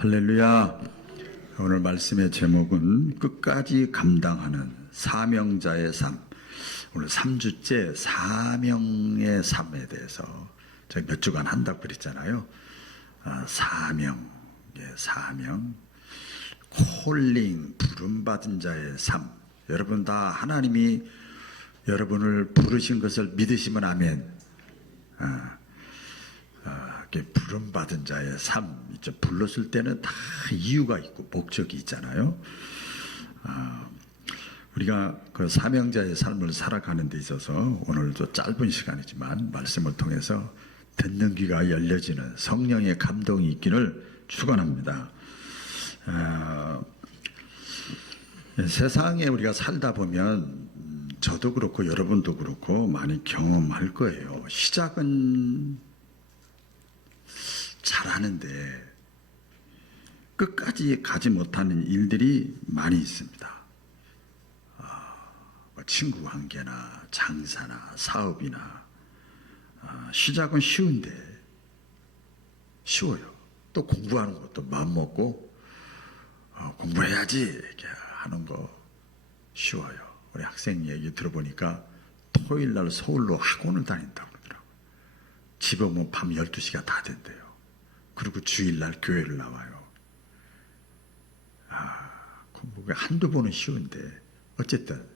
할렐루야. 오늘 말씀의 제목은 끝까지 감당하는 사명자의 삶. 오늘 3주째 사명의 삶에 대해서 저희 몇 주간 한다고 그랬잖아요. 사명, 사명, 콜링, 부름받은 자의 삶. 여러분 다 하나님이 여러분을 부르신 것을 믿으시면 아멘. 부름받은 자의 삶, 불렀을 때는 다 이유가 있고 목적이 있잖아요. 우리가 그 사명자의 삶을 살아가는 데 있어서 오늘도 짧은 시간이지만 말씀을 통해서 듣는 귀가 열려지는 성령의 감동이 있기를 축원합니다. 세상에 우리가 살다 보면 저도 그렇고 여러분도 그렇고 많이 경험할 거예요. 시작은 잘하는데 끝까지 가지 못하는 일들이 많이 있습니다. 친구 관계나 장사나 사업이나 시작은 쉬운데 쉬워요. 또 공부하는 것도 마음 먹고 공부해야지 이렇게 하는 거 쉬워요. 우리 학생 얘기 들어보니까 토요일 날 서울로 학원을 다닌다고 그러더라고요. 집에 오면 밤 12시가 다 된대요. 그리고 주일날 교회를 나와요. 공부가 한두 번은 쉬운데 어쨌든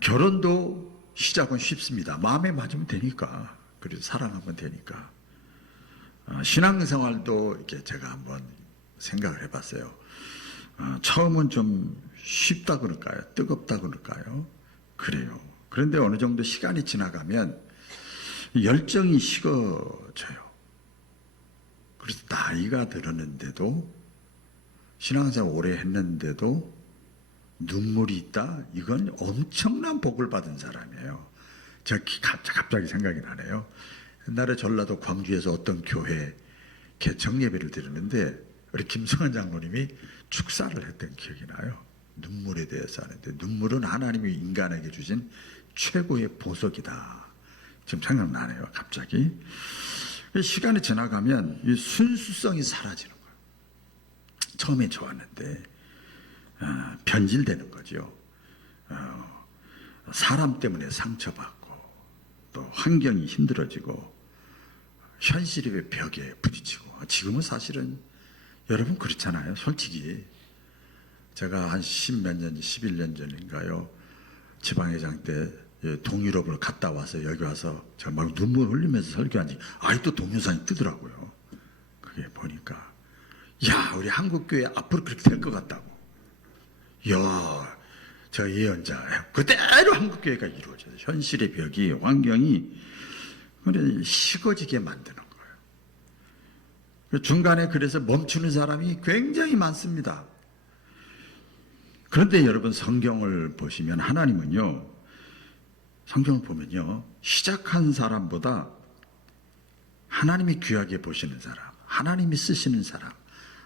결혼도 시작은 쉽습니다. 마음에 맞으면 되니까. 그래서 사랑하면 되니까. 신앙생활도 이렇게 제가 한번 생각을 해봤어요. 처음은 좀 쉽다 그럴까요? 뜨겁다 그럴까요? 그래요. 그런데 어느 정도 시간이 지나가면 열정이 식어져요. 그래서 나이가 들었는데도 신앙생활 오래 했는데도 눈물이 있다? 이건 엄청난 복을 받은 사람이에요. 제가 갑자기 생각이 나네요. 옛날에 전라도 광주에서 어떤 교회 개청 예배를 드리는데 우리 김성환 장로님이 축사를 했던 기억이 나요. 눈물에 대해서 하는데 눈물은 하나님이 인간에게 주신 최고의 보석이다. 지금 생각나네요. 갑자기. 시간이 지나가면 이 순수성이 사라지는 거예요. 처음에 좋았는데 변질되는 거죠. 사람 때문에 상처받고 또 환경이 힘들어지고 현실의 벽에 부딪히고 지금은 사실은 여러분 그렇잖아요. 솔직히 제가 한 10몇 년, 11년 전인가요. 지방회장 때 동유럽을 갔다 와서 여기 와서 제가 막 눈물 흘리면서 설교하니 아직도 동영상이 뜨더라고요. 그게 보니까 야 우리 한국교회 앞으로 그렇게 될 것 같다고. 야 저 예언자 그대로 한국교회가 이루어져요. 현실의 벽이 환경이 식어지게 만드는 거예요. 중간에 그래서 멈추는 사람이 굉장히 많습니다. 그런데 여러분 성경을 보시면 하나님은요. 성경을 보면요. 시작한 사람보다 하나님이 귀하게 보시는 사람, 하나님이 쓰시는 사람,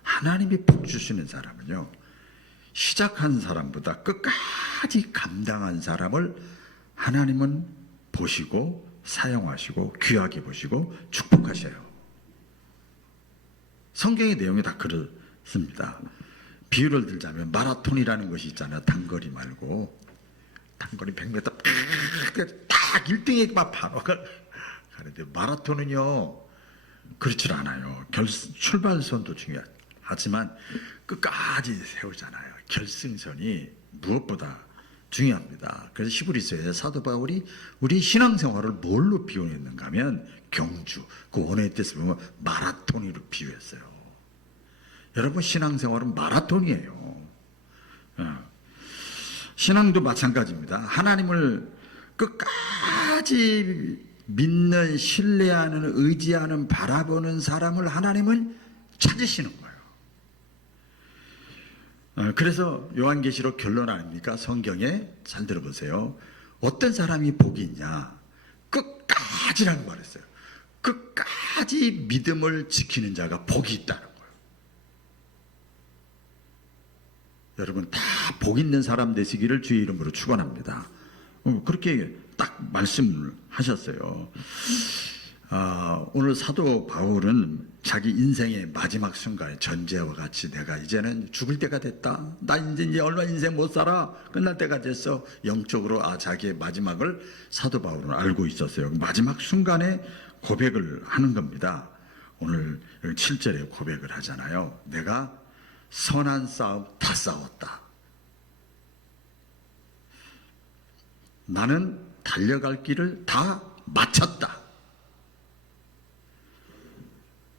하나님이 복 주시는 사람은요. 시작한 사람보다 끝까지 감당한 사람을 하나님은 보시고 사용하시고 귀하게 보시고 축복하셔요. 성경의 내용이 다 그렇습니다. 비유를 들자면 마라톤이라는 것이 있잖아요. 단거리 말고. 단거리 100m 딱 1등에 막 바로 가는데 마라톤은요 그렇지 않아요. 출발선도 중요하지만 끝까지 세우잖아요. 결승선이 무엇보다 중요합니다. 그래서 히브리서에 사도 바울이 우리 신앙생활을 뭘로 비유했는가 하면 경주, 그 원어의 뜻을 보면 마라톤으로 비유했어요. 여러분 신앙생활은 마라톤이에요. 신앙도 마찬가지입니다. 하나님을 끝까지 믿는, 신뢰하는, 의지하는, 바라보는 사람을 하나님은 찾으시는 거예요. 그래서 요한계시록 결론 아닙니까? 성경에 잘 들어보세요. 어떤 사람이 복이 있냐? 끝까지라는 말 했어요. 끝까지 믿음을 지키는 자가 복이 있다는 거예요. 여러분 다 복 있는 사람 되시기를 주의 이름으로 축원합니다. 그렇게 딱 말씀을 하셨어요. 오늘 사도 바울은 자기 인생의 마지막 순간에 전제와 같이 내가 이제는 죽을 때가 됐다. 나 이제 얼마 인생 못 살아. 끝날 때가 됐어. 영적으로 자기의 마지막을 사도 바울은 알고 있었어요. 마지막 순간에 고백을 하는 겁니다. 오늘 7절에 고백을 하잖아요. 내가 선한 싸움 다 싸웠다. 나는 달려갈 길을 다 마쳤다.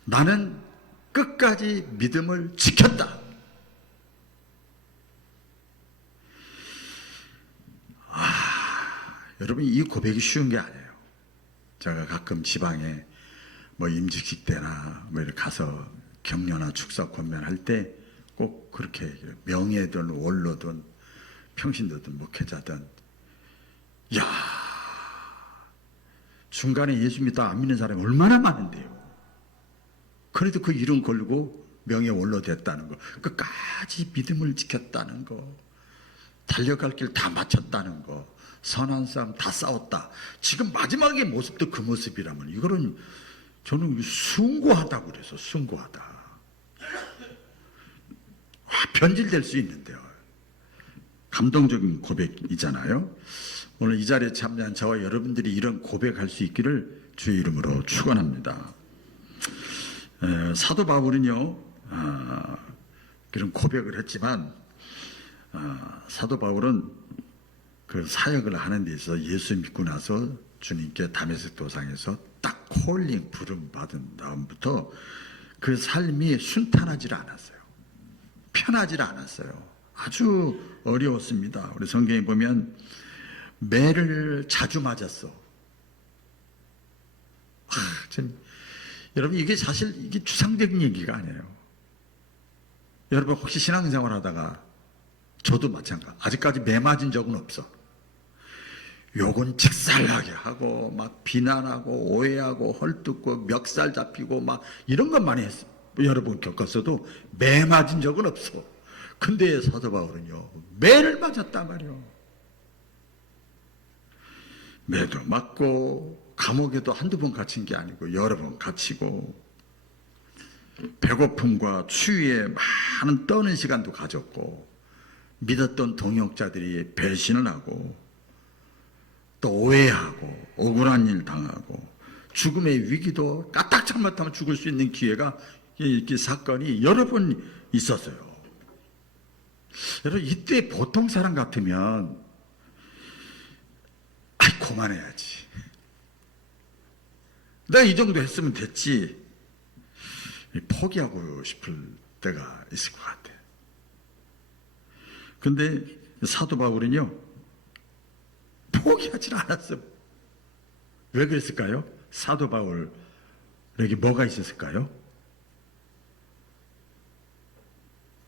나는 끝까지 믿음을 지켰다. 여러분, 이 고백이 쉬운 게 아니에요. 제가 가끔 지방에 임직식 때나 이렇게 가서 격려나 축사 권면할 때 꼭 그렇게 명예든 원로든 평신도든 목회자든 중간에 예수 믿다 안 믿는 사람이 얼마나 많은데요. 그래도 그 이름 걸고 명예원로 됐다는 거, 끝까지 믿음을 지켰다는 거, 달려갈 길 다 마쳤다는 거, 선한 싸움 다 싸웠다. 지금 마지막의 모습도 그 모습이라면 이거는 저는 숭고하다고 그래서 숭고하다. 변질될 수 있는데요. 감동적인 고백이잖아요. 오늘 이 자리에 참여한 저와 여러분들이 이런 고백할 수 있기를 주의 이름으로 축원합니다. 사도 바울은요, 그런 고백을 했지만, 사도 바울은 그 사역을 하는 데 있어서 예수 믿고 나서 주님께 다메섹 도상에서 딱 콜링 부름 받은 다음부터 그 삶이 순탄하지 않았어요. 편하지 않았어요. 아주 어려웠습니다. 우리 성경에 보면 매를 자주 맞았어. 여러분, 이게 사실 이게 추상적인 얘기가 아니에요. 여러분 혹시 신앙생활 하다가, 저도 마찬가지, 아직까지 매 맞은 적은 없어. 욕은 직살나게 하고 막 비난하고 오해하고 헐뜯고 멱살 잡히고 막 이런 것 많이 했어. 여러분 겪었어도 매 맞은 적은 없어. 근데 사도 바울은요, 매를 맞았단 말이에요. 매도 맞고 감옥에도 한두 번 갇힌 게 아니고 여러 번 갇히고, 배고픔과 추위에 많은 떠는 시간도 가졌고, 믿었던 동역자들이 배신을 하고 또 오해하고 억울한 일 당하고 죽음의 위기도 까딱 잘못하면 죽을 수 있는 기회가, 이 사건이 여러 번 있었어요. 여러분, 이때 보통 사람 같으면 그만해야지, 내가 이 정도 했으면 됐지, 포기하고 싶을 때가 있을 것 같아요. 근데 사도 바울은요, 포기하지 않았어요. 왜 그랬을까요? 사도 바울에게 뭐가 있었을까요?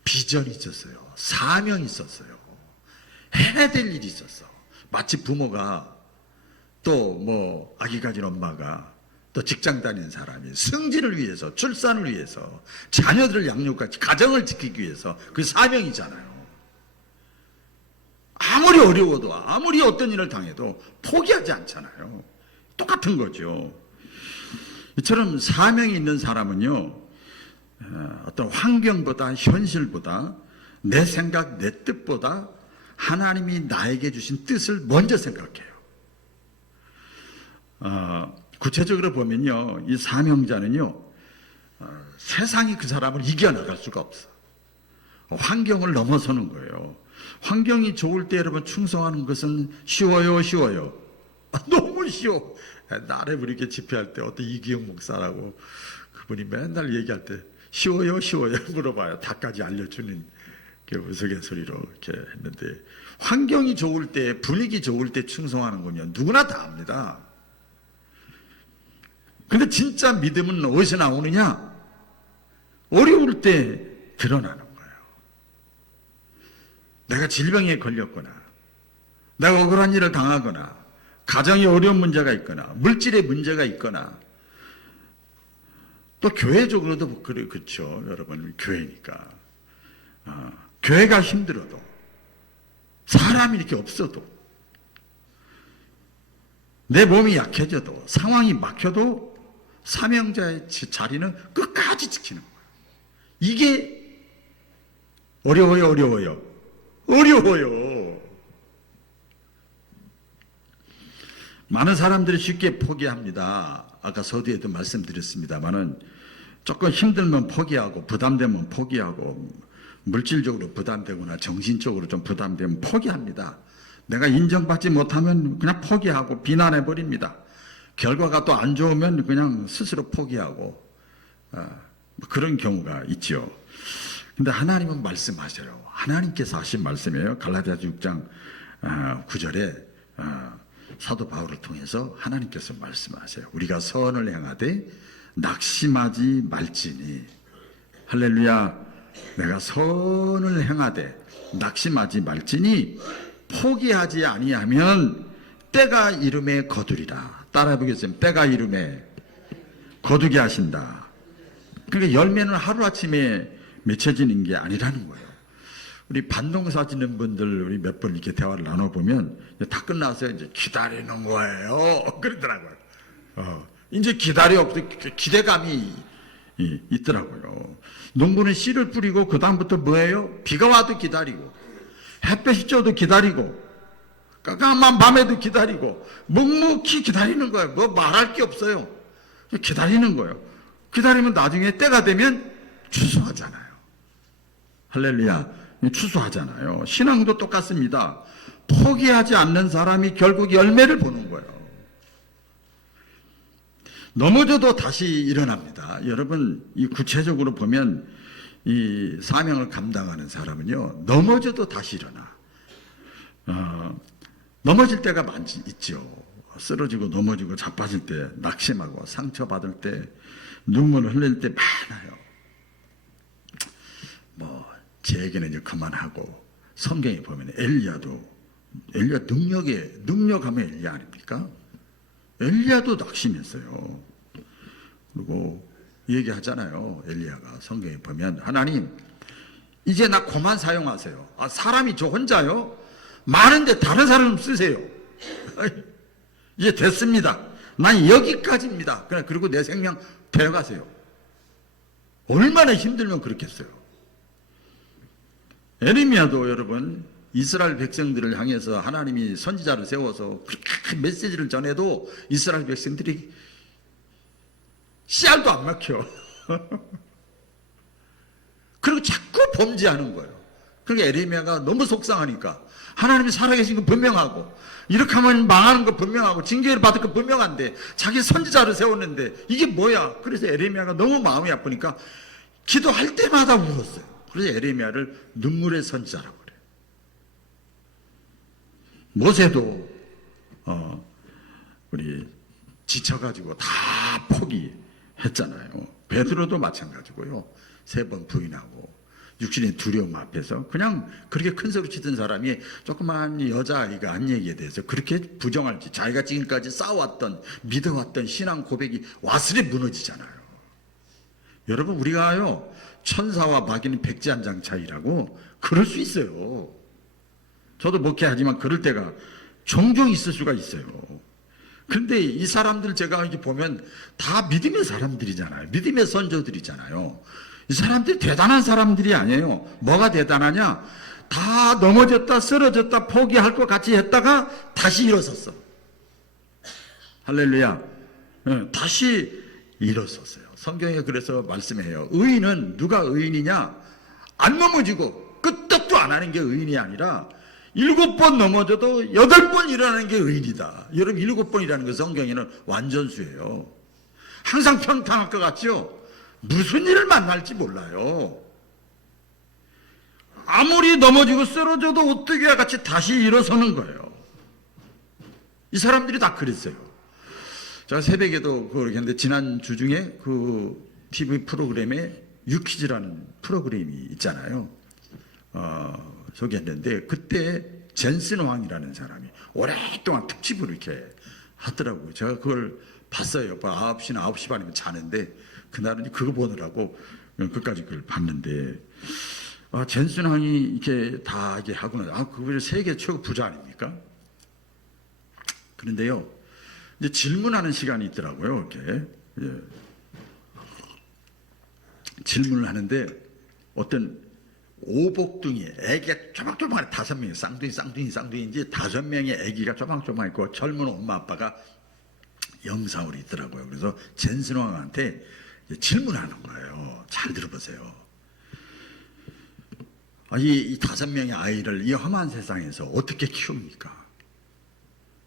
비전이 있었어요. 사명이 있었어요. 해야 될 일이 있었어. 마치 부모가, 또 아기 가진 엄마가, 또 직장 다니는 사람이 승진을 위해서, 출산을 위해서, 자녀들을 양육하지, 가정을 지키기 위해서 그 사명이잖아요. 아무리 어려워도, 아무리 어떤 일을 당해도 포기하지 않잖아요. 똑같은 거죠. 이처럼 사명이 있는 사람은요, 어떤 환경보다, 현실보다, 내 생각, 내 뜻보다 하나님이 나에게 주신 뜻을 먼저 생각해요. 구체적으로 보면요, 이 사명자는요, 세상이 그 사람을 이겨나갈 수가 없어. 환경을 넘어서는 거예요. 환경이 좋을 때 여러분 충성하는 것은 쉬워요, 쉬워요? 너무 쉬워. 나를 이렇게 집회할 때 어떤 이기영 목사라고, 그분이 맨날 얘기할 때 쉬워요, 쉬워요 물어봐요. 다까지 알려주는 그 우스갯소리로 이렇게 했는데, 환경이 좋을 때, 분위기 좋을 때 충성하는군요. 누구나 다 압니다. 근데 진짜 믿음은 어디서 나오느냐? 어려울 때 드러나는 거예요. 내가 질병에 걸렸거나, 내가 억울한 일을 당하거나, 가정에 어려운 문제가 있거나, 물질의 문제가 있거나, 또 교회적으로도 그렇죠. 여러분, 교회니까. 교회가 힘들어도, 사람이 이렇게 없어도, 내 몸이 약해져도, 상황이 막혀도 사명자의 자리는 끝까지 지키는 거예요. 이게 어려워요. 많은 사람들이 쉽게 포기합니다. 아까 서두에도 말씀드렸습니다만은 조금 힘들면 포기하고 부담되면 포기하고 물질적으로 부담되거나 정신적으로 좀 부담되면 포기합니다. 내가 인정받지 못하면 그냥 포기하고 비난해 버립니다. 결과가 또 안 좋으면 그냥 스스로 포기하고 그런 경우가 있죠. 근데 하나님은 말씀하셔요. 하나님께서 하신 말씀이에요. 갈라디아서 6장 9절에 사도 바울을 통해서 하나님께서 말씀하세요. 우리가 선을 행하되 낙심하지 말지니. 할렐루야. 내가 선을 행하되 낙심하지 말지니 포기하지 아니하면 때가 이름에 거두리라. 따라해 보겠습니다. 때가 이름에 거두게 하신다. 그러니까 열매는 하루아침에 맺혀지는 게 아니라는 거예요. 우리 반농사 짓는 분들 우리 몇 번 이렇게 대화를 나눠보면 다 끝나서 이제 기다리는 거예요. 그러더라고요. 이제 기대감이 있더라고요. 농부는 씨를 뿌리고 그 다음부터 뭐예요? 비가 와도 기다리고 햇볕이 쪄도 기다리고 깜깜한 밤에도 기다리고 묵묵히 기다리는 거예요. 뭐 말할 게 없어요. 기다리는 거예요. 기다리면 나중에 때가 되면 추수하잖아요. 할렐루야. 추수하잖아요. 신앙도 똑같습니다. 포기하지 않는 사람이 결국 열매를 보는 거예요. 넘어져도 다시 일어납니다. 여러분, 이 구체적으로 보면 이 사명을 감당하는 사람은요, 넘어져도 다시 일어나. 넘어질 때가 있죠. 쓰러지고 넘어지고 자빠질 때, 낙심하고 상처받을 때, 눈물을 흘릴 때 많아요. 제 얘기는 이제 그만하고, 성경에 보면 엘리야 능력하면 엘리야 아닙니까? 엘리야도 낙심했어요. 그리고 얘기하잖아요. 엘리야가 성경에 보면 하나님 이제 나 그만 사용하세요. 사람이 저 혼자요? 많은데 다른 사람 쓰세요. 이제 됐습니다. 난 여기까지입니다. 그리고 내 생명 데려가세요. 얼마나 힘들면 그렇겠어요. 에레미야도 여러분 이스라엘 백성들을 향해서 하나님이 선지자를 세워서 그렇게 메시지를 전해도 이스라엘 백성들이 씨알도 안 막혀. 그리고 자꾸 범죄하는 거예요. 그러니까 에레미야가 너무 속상하니까 하나님이 살아계신 건 분명하고 이렇게 하면 망하는 거 분명하고 징계를 받을 거 분명한데 자기 선지자를 세웠는데 이게 뭐야. 그래서 에레미야가 너무 마음이 아프니까 기도할 때마다 울었어요. 그래서 에레미야를 눈물의 선지자라고 그래요. 모세도 우리 지쳐가지고 다 포기했잖아요. 베드로도 마찬가지고요. 3번 부인하고 육신의 두려움 앞에서 그냥 그렇게 큰 소리 치던 사람이 조그만 여자아이가 한 얘기에 대해서 그렇게 부정할지 자기가 지금까지 쌓아왔던 믿어왔던 신앙 고백이 와스레 무너지잖아요. 여러분 우리가요 천사와 마귀는 백지 한 장 차이라고 그럴 수 있어요. 저도 목회하지만 그럴 때가 종종 있을 수가 있어요. 그런데 이 사람들 제가 이렇게 보면 다 믿음의 사람들이잖아요. 믿음의 선조들이잖아요. 이 사람들이 대단한 사람들이 아니에요. 뭐가 대단하냐? 다 넘어졌다 쓰러졌다 포기할 것 같이 했다가 다시 일어섰어. 할렐루야. 다시 일어섰어요. 성경에 그래서 말씀해요. 의인은 누가 의인이냐? 안 넘어지고 끄떡도 안 하는 게 의인이 아니라 7번 넘어져도 8번 일어나는 게 의인이다. 여러분 7번이라는 거 성경에는 완전수예요. 항상 평탄할 것 같죠? 무슨 일을 만날지 몰라요. 아무리 넘어지고 쓰러져도 오뚜기와 같이 다시 일어서는 거예요. 이 사람들이 다 그랬어요. 제가 새벽에도 그렇게 했는데 지난 주 중에 그 TV 프로그램에 유퀴즈라는 프로그램이 있잖아요. 저기 했는데 그때 젠슨 왕이라는 사람이 오랫동안 특집으로 이렇게 하더라고요. 제가 그걸 봤어요. 9시나 9시 반이면 자는데 그날은 그거 보느라고 끝까지 그걸 봤는데 젠슨 왕이 이렇게 다 이게 하고는 그분이 세계 최고 부자 아닙니까? 그런데요. 이제 질문하는 시간이 있더라고요. 이렇게 예, 질문을 하는데 어떤 오복둥이 애기가 조막조막한 5명이 쌍둥이인지 5명의 애기가 조막조막 있고 젊은 엄마 아빠가 영상으로 있더라고요. 그래서 젠슨왕한테 질문하는 거예요. 잘 들어보세요. 이 5명의 아이를 이 험한 세상에서 어떻게 키웁니까?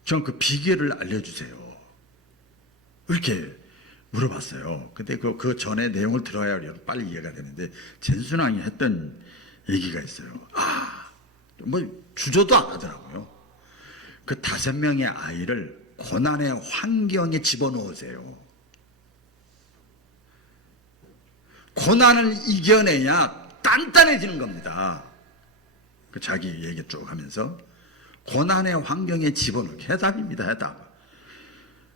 전 그 비결을 알려주세요. 이렇게 물어봤어요. 근데 그 전에 내용을 들어야 빨리 이해가 되는데 젠순왕이 했던 얘기가 있어요. 뭐 주저도 안 하더라고요. 그 5명의 아이를 고난의 환경에 집어넣으세요. 고난을 이겨내야 단단해지는 겁니다. 그 자기 얘기 쭉 하면서 고난의 환경에 집어넣기 해답입니다. 해답.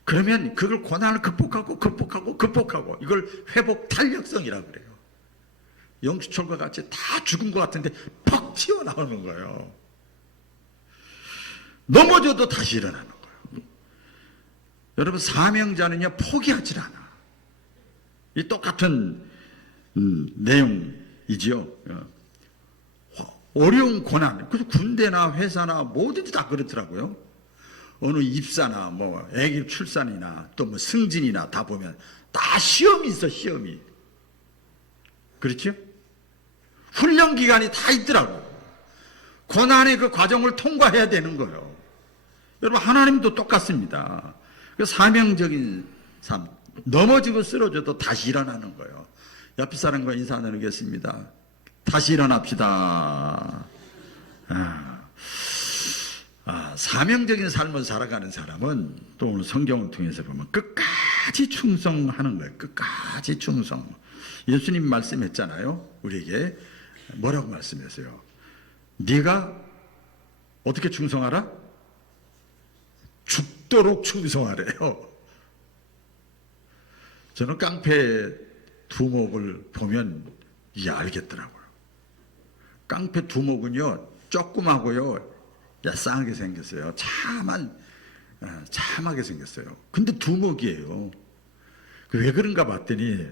그러면 그걸 고난을 극복하고 이걸 회복 탄력성이라고 그래요. 영주철과 같이 다 죽은 것 같은데 퍽 튀어나오는 거예요. 넘어져도 다시 일어나는 거예요. 여러분 사명자는요 포기하지 않아. 이 똑같은 내용이지요. 어려운 고난. 그래서 군대나 회사나 뭐든지 다 그렇더라고요. 어느 입사나 뭐 애기 출산이나 또 뭐 승진이나 다 보면 다 시험이 있어. 시험이. 그렇죠? 훈련 기간이 다 있더라고. 고난의 그 과정을 통과해야 되는 거예요. 여러분 하나님도 똑같습니다. 그 사명적인 삶. 넘어지고 쓰러져도 다시 일어나는 거예요. 옆에 사람과 인사 나누겠습니다. 다시 일어납시다. 사명적인 삶을 살아가는 사람은 또 오늘 성경을 통해서 보면 끝까지 충성하는 거예요. 끝까지 충성. 예수님 말씀했잖아요. 우리에게 뭐라고 말씀했어요? 네가 어떻게 충성하라? 죽도록 충성하래요. 저는 깡패 두목을 보면 이게 알겠더라고요. 깡패 두목은요 조그마고요 야쌍하게 생겼어요. 참하게 생겼어요. 근데 두목이에요. 왜 그런가 봤더니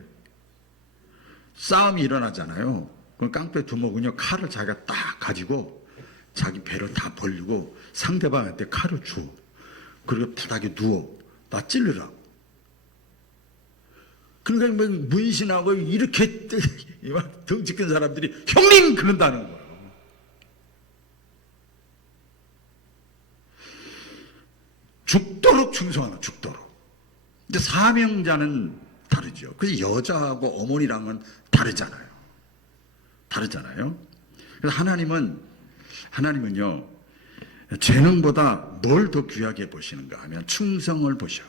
싸움이 일어나잖아요. 그럼 깡패 두목은요 칼을 자기가 딱 가지고 자기 배를 다 벌리고 상대방한테 칼을 줘. 그리고 바닥에 누워 나 찔르라고. 그러니까 문신하고 이렇게 덩치 큰 사람들이 형님 그런다는 거예요. 죽도록 충성하는 죽도록. 근데 사명자는 다르죠. 그래서 여자하고 어머니랑은 다르잖아요. 그래서 하나님은요 재능보다 뭘 더 귀하게 보시는가 하면 충성을 보셔.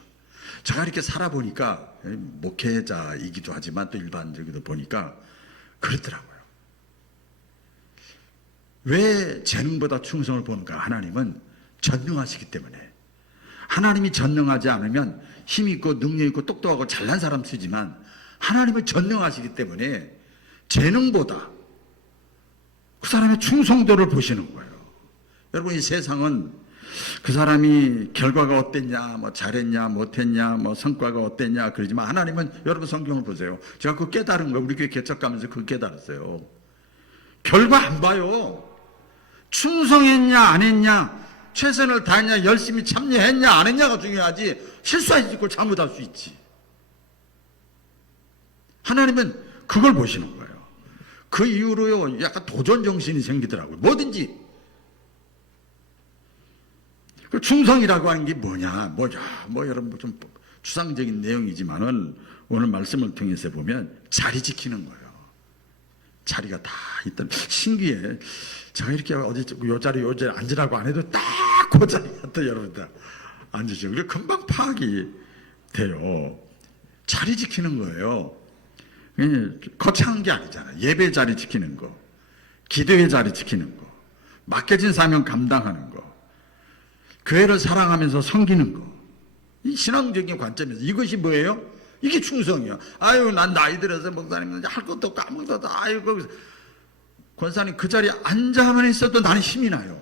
제가 이렇게 살아보니까 목회자이기도 하지만 또 일반적으로 보니까 그렇더라고요. 왜 재능보다 충성을 보는가? 하나님은 전능하시기 때문에. 하나님이 전능하지 않으면 힘있고 능력있고 똑똑하고 잘난 사람 쓰지만 하나님은 전능하시기 때문에 재능보다 그 사람의 충성도를 보시는 거예요. 여러분 이 세상은 그 사람이 결과가 어땠냐, 뭐 잘했냐, 못했냐, 뭐 성과가 어땠냐 그러지만 하나님은 여러분 성경을 보세요. 제가 그거 깨달은 거예요. 우리 교회 개척 가면서 그거 깨달았어요. 결과 안 봐요. 충성했냐 안 했냐, 최선을 다했냐, 열심히 참여했냐 안 했냐가 중요하지 실수할 수 있고 잘못할 수 있지. 하나님은 그걸 보시는 거예요. 그 이후로요 약간 도전 정신이 생기더라고요. 뭐든지. 그 충성이라고 하는 게 뭐냐, 뭐 여러분 좀 추상적인 내용이지만은 오늘 말씀을 통해서 보면 자리 지키는 거예요. 자리가 다 있던 신기해. 제가 이렇게 어디 요 자리 앉으라고 안 해도 딱 그 자리가 또 여러분들 앉으시고 그게 금방 파악이 돼요. 자리 지키는 거예요. 거창한 게 아니잖아요. 예배 자리 지키는 거, 기도의 자리 지키는 거, 맡겨진 사명 감당하는 거, 교회를 사랑하면서 섬기는 거. 이 신앙적인 관점에서 이것이 뭐예요? 이게 충성이야. 아유 난 나이 들어서 목사님 할 것도 없고 아무것도 없고 아유 거기서 권사님 그 자리에 앉아만 있어도 나는 힘이 나요.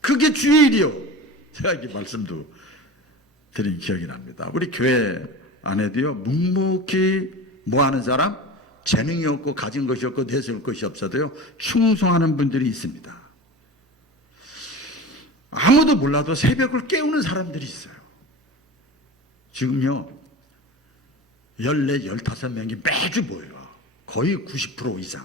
그게 주의 일이요. 제가 이렇게 말씀도 드린 기억이 납니다. 우리 교회 안에도요, 묵묵히 뭐하는 사람? 재능이 없고 가진 것이 없고 내세울 것이 없어도요, 충성하는 분들이 있습니다. 아무도 몰라도 새벽을 깨우는 사람들이 있어요. 지금요, 14, 15명이 매주 모여요. 거의 90% 이상.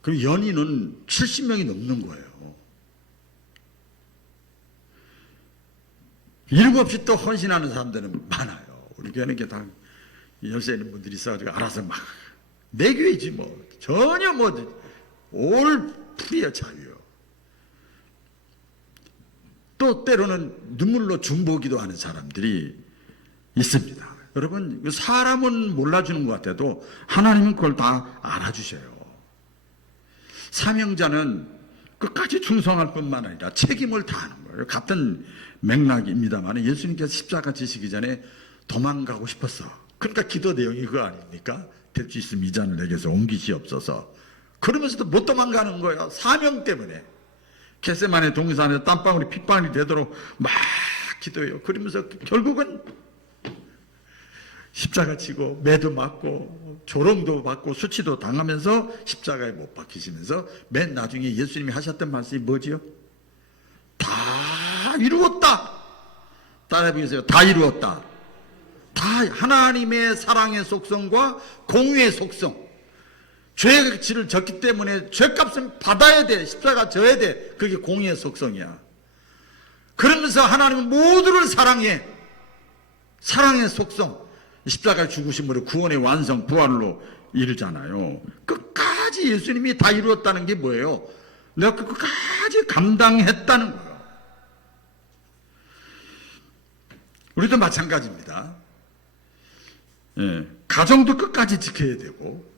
그리고 연인은 70명이 넘는 거예요. 이름 없이 또 헌신하는 사람들은 많아요. 우리 교회는 이렇게 다 열쇠 있는 분들이 있어가지고 알아서 막, 내 교회지 뭐. 전혀 올 풀이야, 자유요. 또 때로는 눈물로 중보기도 하는 사람들이 있습니다. 여러분, 사람은 몰라주는 것 같아도 하나님은 그걸 다 알아주셔요. 사명자는 끝까지 충성할 뿐만 아니라 책임을 다하는 거예요. 같은 맥락입니다만 예수님께서 십자가 지시기 전에 도망가고 싶었어. 그러니까 기도 내용이 그거 아닙니까? 될 수 있으면 이 잔을 내게서 옮기시옵소서. 그러면서도 못 도망가는 거예요. 사명 때문에. 겟세마네 동산에서 땀방울이 핏방울이 되도록 막 기도해요. 그러면서 결국은 십자가 치고 매도 맞고 조롱도 받고 수치도 당하면서 십자가에 못 박히시면서 맨 나중에 예수님이 하셨던 말씀이 뭐지요? 다 이루었다. 따라해보세요. 다 이루었다. 다 하나님의 사랑의 속성과 공의의 속성. 죄를 졌기 때문에 죄값은 받아야 돼. 십자가 져야 돼. 그게 공의의 속성이야. 그러면서 하나님은 모두를 사랑해. 사랑의 속성. 십자가 죽으심으로 구원의 완성, 부활로 이르잖아요. 끝까지 예수님이 다 이루었다는 게 뭐예요? 내가 끝까지 감당했다는 거예요. 우리도 마찬가지입니다. 예, 가정도 끝까지 지켜야 되고,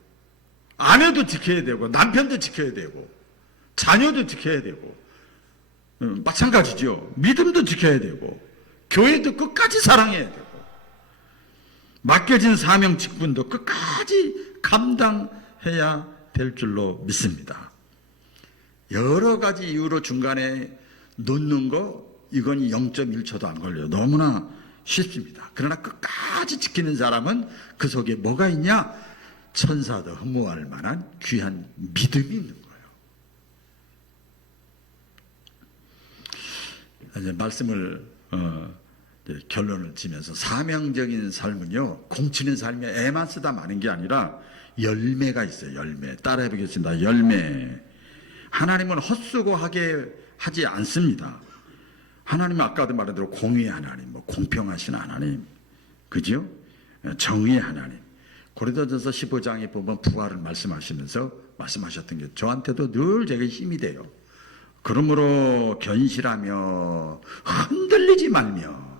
아내도 지켜야 되고, 남편도 지켜야 되고, 자녀도 지켜야 되고, 마찬가지죠. 믿음도 지켜야 되고, 교회도 끝까지 사랑해야 되고, 맡겨진 사명 직분도 끝까지 감당해야 될 줄로 믿습니다. 여러 가지 이유로 중간에 놓는 거, 이건 0.1초도 안 걸려요. 너무나 쉽습니다. 그러나 끝까지 지키는 사람은 그 속에 뭐가 있냐? 천사도 흠모할 만한 귀한 믿음이 있는 거예요. 이제 말씀을 결론을 지면서 사명적인 삶은요, 공치는 삶에 애만 쓰다 마는 게 아니라 열매가 있어요. 열매. 따라해 보겠습니다. 열매. 하나님은 헛수고하게 하지 않습니다. 하나님은 아까도 말한 대로 공의의 하나님, 공평하신 하나님, 그죠? 정의의 하나님. 고린도전서 15장에 보면 부활을 말씀하시면서 말씀하셨던 게 저한테도 늘 제가 힘이 돼요. 그러므로 견실하며 흔들리지 말며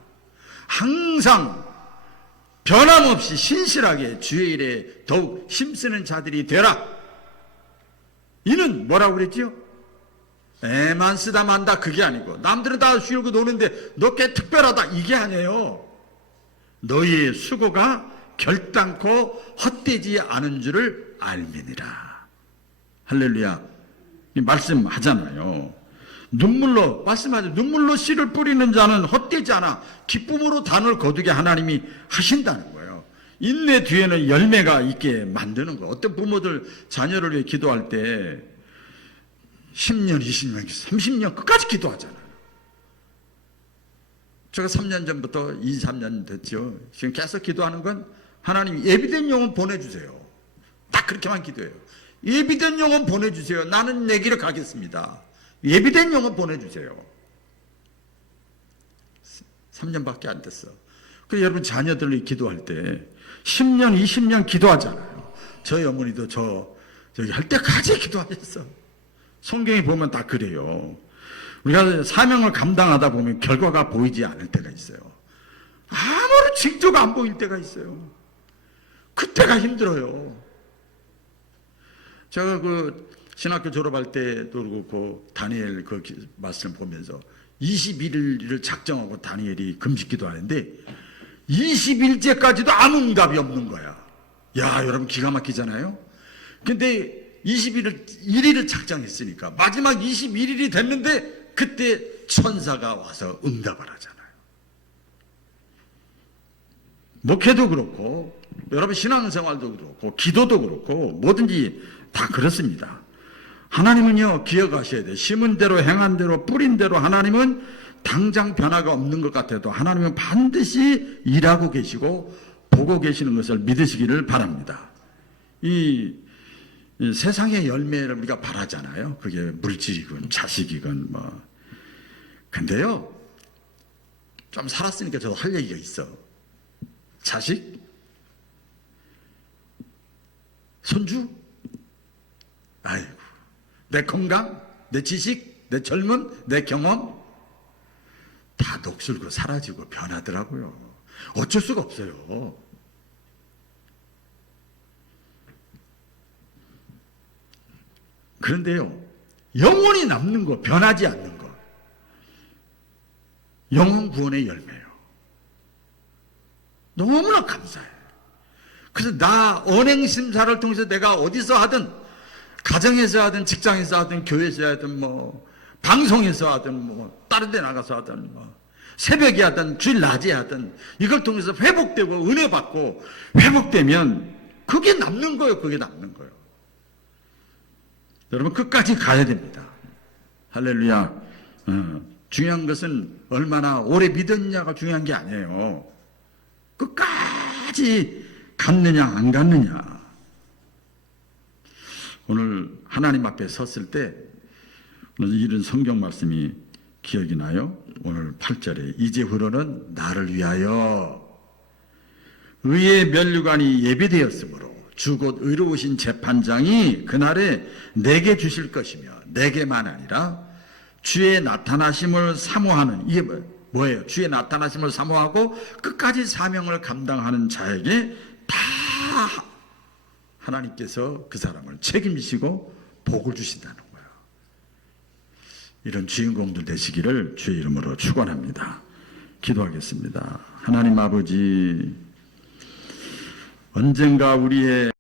항상 변함없이 신실하게 주의 일에 더욱 힘쓰는 자들이 되라. 이는 뭐라고 그랬지요? 애만 쓰다 만다 그게 아니고, 남들은 다 쉬고 노는데 너 꽤 특별하다 이게 아니에요. 너희의 수고가 결단코 헛되지 않은 줄을 알미니라. 할렐루야. 말씀하잖아요. 눈물로, 말씀하죠. 눈물로 씨를 뿌리는 자는 헛되지 않아 기쁨으로 단을 거두게 하나님이 하신다는 거예요. 인내 뒤에는 열매가 있게 만드는 거예요. 어떤 부모들 자녀를 위해 기도할 때 10년, 20년, 30년 끝까지 기도하잖아요. 제가 3년 전부터 2, 3년 됐죠. 지금 계속 기도하는 건 하나님 예비된 영혼 보내주세요. 딱 그렇게만 기도해요. 예비된 영혼 보내주세요. 나는 내 길을 가겠습니다. 예비된 영혼 보내주세요. 3년밖에 안 됐어. 그래서 여러분 자녀들이 기도할 때 10년, 20년 기도하잖아요. 저희 어머니도 저기 할 때까지 기도하셨어. 성경에 보면 다 그래요. 우리가 사명을 감당하다 보면 결과가 보이지 않을 때가 있어요. 아무런 징조가 안 보일 때가 있어요. 그때가 힘들어요. 제가 신학교 졸업할 때도 그렇고 다니엘 그 말씀 보면서 21일을 작정하고 다니엘이 금식기도 하는데 20일째까지도 아무 응답이 없는 거야. 야, 여러분 기가 막히잖아요. 근데 21일을 작정했으니까 마지막 21일이 됐는데 그때 천사가 와서 응답을 하잖아요. 목회도 그렇고 여러분 신앙생활도 그렇고 기도도 그렇고 뭐든지 다 그렇습니다. 하나님은요, 기억하셔야 돼요. 심은 대로 행한 대로 뿌린 대로 하나님은 당장 변화가 없는 것 같아도 하나님은 반드시 일하고 계시고 보고 계시는 것을 믿으시기를 바랍니다. 이 세상의 열매를 우리가 바라잖아요. 그게 물질이건 자식이건 뭐. 근데요, 좀 살았으니까 저도 할 얘기가 있어. 자식? 손주? 아이고, 내 건강, 내 지식, 내 젊음, 내 경험 다 녹슬고 사라지고 변하더라고요. 어쩔 수가 없어요. 그런데요, 영원히 남는 거, 변하지 않는 거, 영혼 구원의 열매예요. 너무나 감사해요. 그래서 나 언행심사를 통해서 내가 어디서 하든, 가정에서 하든 직장에서 하든 교회에서 하든 뭐 방송에서 하든 뭐 다른 데 나가서 하든 뭐 새벽에 하든 주일 낮에 하든 이걸 통해서 회복되고 은혜 받고 회복되면 그게 남는 거예요. 그게 남는 거예요. 여러분 끝까지 가야 됩니다. 할렐루야. 중요한 것은 얼마나 오래 믿었냐가 중요한 게 아니에요. 끝까지 갔느냐 안 갔느냐. 오늘 하나님 앞에 섰을 때 이런 성경 말씀이 기억이 나요. 오늘 8절에 이제후로는 나를 위하여 의의 면류관이 예비되었으므로 주 곧 의로우신 재판장이 그날에 내게 주실 것이며 내게만 아니라 주의 나타나심을 사모하는, 이게 뭐예요? 주의 나타나심을 사모하고 끝까지 사명을 감당하는 자에게 다 하나님께서 그 사람을 책임지시고 복을 주신다는 거예요. 이런 주인공들 되시기를 주의 이름으로 축원합니다. 기도하겠습니다. 하나님 아버지, 언젠가 우리의